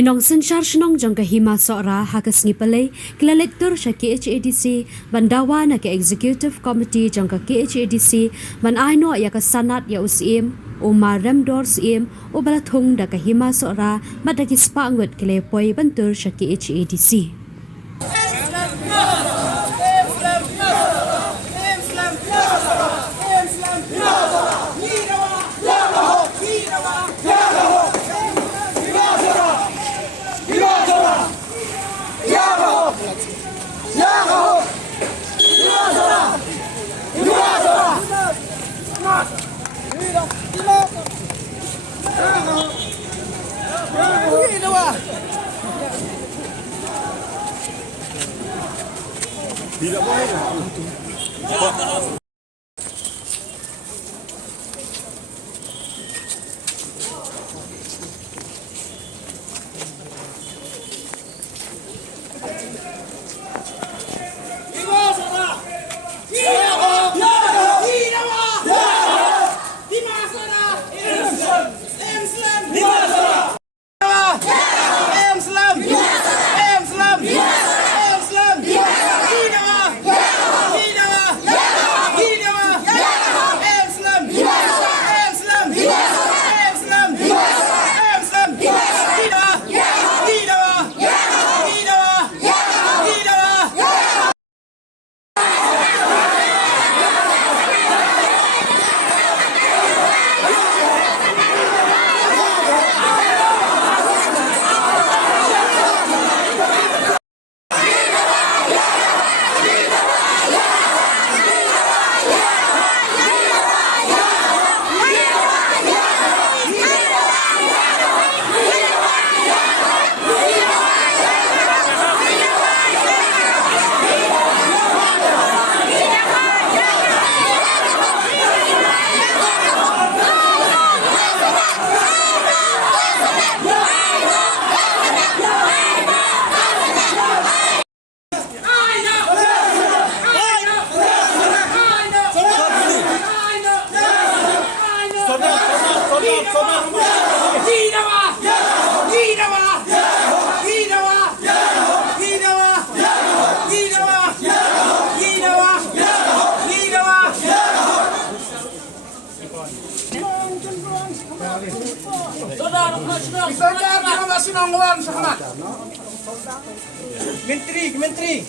Kinong sensyar senong jong kahima sora hakas ngipalay kilalektor sa KHADC bandawa na ke executive committee jong ka KHADC man aino ya ka sanat ya usim o maremdor sim o balathong da kahima sora madakispa angot kilepoy bantur sa KHADC. Tidak boleh.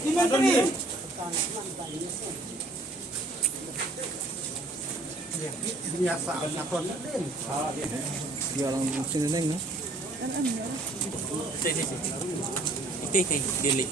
Menteri. Biasa nakon din. Dia orang sineneng no. Ite dili.